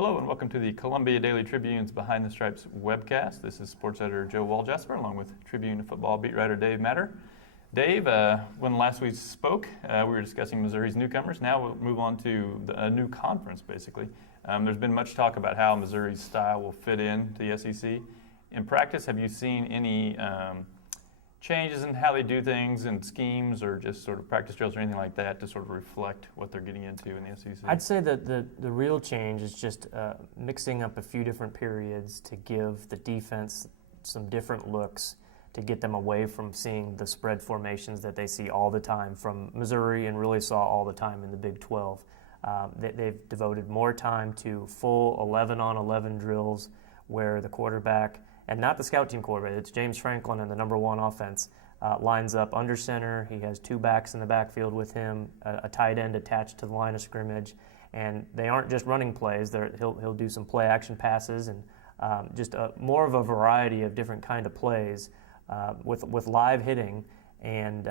Hello and welcome to the Columbia Daily Tribune's Behind the Stripes webcast. This is sports editor Joe Walljasper along with Tribune football beat writer Dave Matter. Dave, when last we spoke, we were discussing Missouri's newcomers. Now we'll move on to a new conference, basically. There's been much talk about how Missouri's style will fit in to the SEC. In practice, have you seen any changes in how they do things and schemes or just sort of practice drills or anything like that to sort of reflect what they're getting into in the SEC? I'd say that the real change is just mixing up a few different periods to give the defense some different looks to get them away from seeing the spread formations that they see all the time from Missouri and really saw all the time in the Big 12. They've devoted more time to full 11-on-11 drills where the quarterback, and not the scout team quarterback, it's James Franklin and the number one offense, lines up under center. He has two backs in the backfield with him, a tight end attached to the line of scrimmage, and they aren't just running plays. He'll do some play action passes and just more of a variety of different kind of plays with live hitting and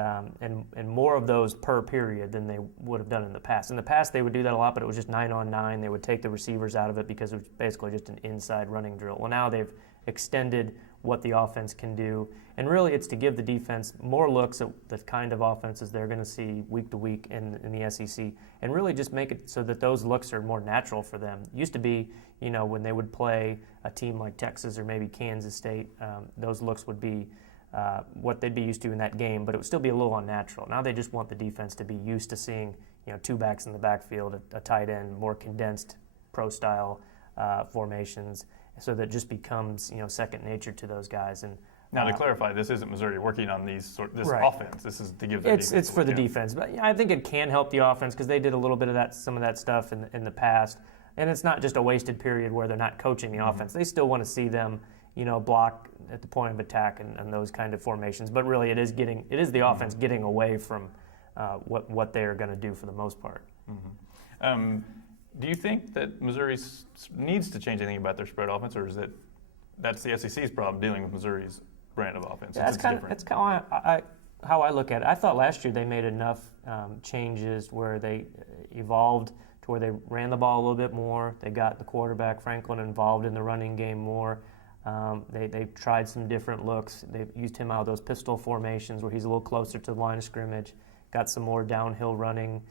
more of those per period than they would have done in the past. In the past, they would do that a lot, but it was just 9-on-9. They would take the receivers out of it because it was basically just an inside running drill. Well, now they've extended what the offense can do, and really it's to give the defense more looks at the kind of offenses they're going to see week to week in the SEC, and really just make it so that those looks are more natural for them. It used to be, when they would play a team like Texas or maybe Kansas State, those looks would be what they'd be used to in that game, but it would still be a little unnatural. Now they just want the defense to be used to seeing, two backs in the backfield, a tight end, more condensed pro-style formations, so that it just becomes, second nature to those guys. And now, to clarify, this isn't Missouri working on this right. offense. This is to give their defense. It's for the defense, but I think it can help the offense because they did a little bit of some of that stuff in the past, and it's not just a wasted period where they're not coaching the offense. They still want to see them, block at the point of attack and those kind of formations. But really, it is the offense getting away from what they are going to do for the most part. Do you think that Missouri needs to change anything about their spread offense, or is that's the SEC's problem dealing with Missouri's brand of offense? Yeah, that's kind of how I look at it. I thought last year they made enough changes where they evolved to where they ran the ball a little bit more. They got the quarterback, Franklin, involved in the running game more. They tried some different looks. They've used him out of those pistol formations where he's a little closer to the line of scrimmage, got some more downhill running.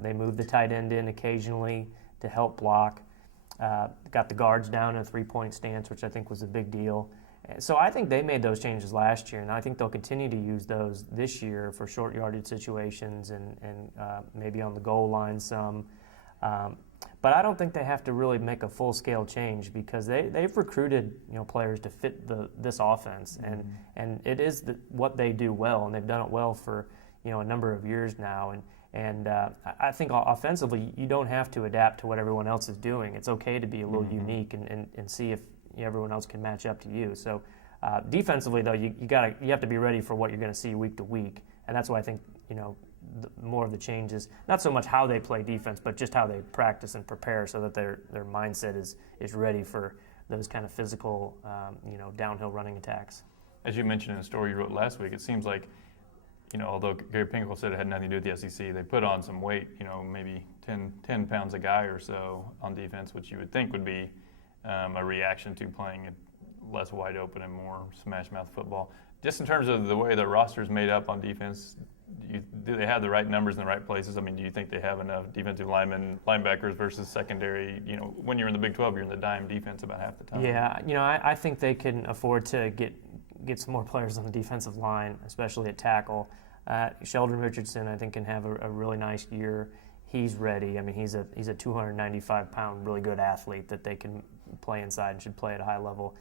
They moved the tight end in occasionally to help block. Got the guards down in a three-point stance, which I think was a big deal. So I think they made those changes last year, and I think they'll continue to use those this year for short yardage situations and maybe on the goal line some. But I don't think they have to really make a full-scale change because they've recruited players to fit this offense, and it is what they do well, and they've done it well for a number of years now. And I think offensively, you don't have to adapt to what everyone else is doing. It's okay to be a little unique and see if everyone else can match up to you. So defensively, though, you have to be ready for what you're going to see week to week, and that's why I think more of the changes, not so much how they play defense, but just how they practice and prepare so that their mindset is ready for those kind of physical, downhill running attacks. As you mentioned in a story you wrote last week, it seems like, although Gary Pinkel said it had nothing to do with the SEC, they put on some weight, maybe 10 pounds a guy or so on defense, which you would think would be a reaction to playing it less wide open and more smash mouth football. Just in terms of the way the roster is made up on defense, do they have the right numbers in the right places? I mean, do you think they have enough defensive linebackers versus secondary? When you're in the Big 12, you're in the dime defense about half the time. Yeah, I think they can afford to get some more players on the defensive line, especially at tackle. Sheldon Richardson, I think, can have a really nice year. He's ready. I mean, he's a 295-pound, really good athlete that they can play inside and should play at a high level.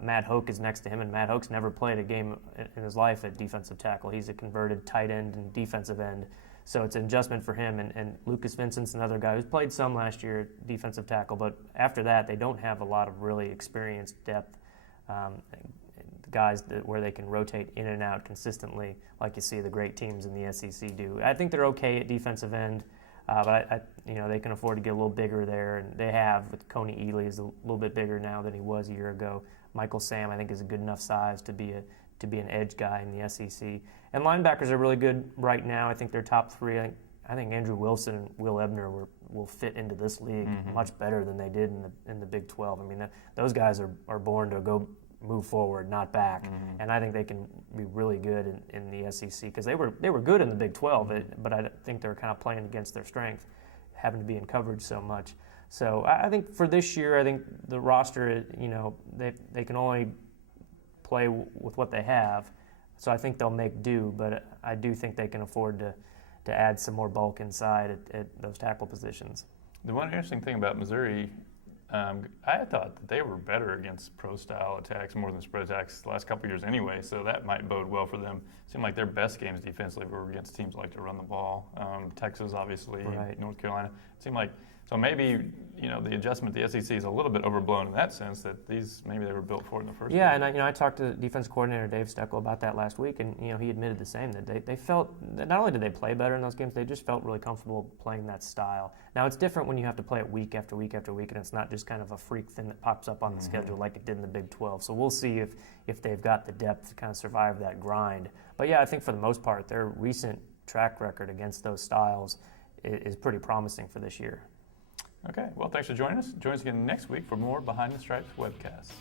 Matt Hoke is next to him, and Matt Hoke's never played a game in his life at defensive tackle. He's a converted tight end and defensive end, so it's an adjustment for him. And Lucas Vincent's another guy who's played some last year at defensive tackle, but after that, they don't have a lot of really experienced depth guys where they can rotate in and out consistently like you see the great teams in the SEC do. I think they're okay at defensive end, but they can afford to get a little bigger there, and they have. With Coney Ely is a little bit bigger now than he was a year ago. Michael Sam, I think, is a good enough size to be an edge guy in the SEC. And linebackers are really good right now. I think they're top three. I think Andrew Wilson and Will Ebner were will fit into this league much better than they did in the Big 12. I mean, those guys are born to go move forward, not back, and I think they can be really good in the SEC because they were good in the Big 12, but I think they're kind of playing against their strength, having to be in coverage so much. So I think for this year, I think the roster, they can only play with what they have. So I think they'll make do, but I do think they can afford to add some more bulk inside at those tackle positions. The one interesting thing about Missouri, I thought that they were better against pro-style attacks more than spread attacks the last couple of years anyway, so that might bode well for them. It seemed like their best games defensively were against teams like to run the ball. Texas, obviously, right. North Carolina. It seemed like, so maybe, the adjustment to the SEC is a little bit overblown in that sense, that maybe they were built for it in the first place. Yeah, and I talked to defense coordinator Dave Steckel about that last week, and he admitted the same, that they felt that not only did they play better in those games, they just felt really comfortable playing that style. Now, it's different when you have to play it week after week after week, and it's not just kind of a freak thing that pops up on the schedule like it did in the Big 12. So we'll see if they've got the depth to kind of survive that grind. But yeah, I think for the most part, their recent track record against those styles is pretty promising for this year. Okay, well, thanks for joining us. Join us again next week for more Behind the Stripes webcasts.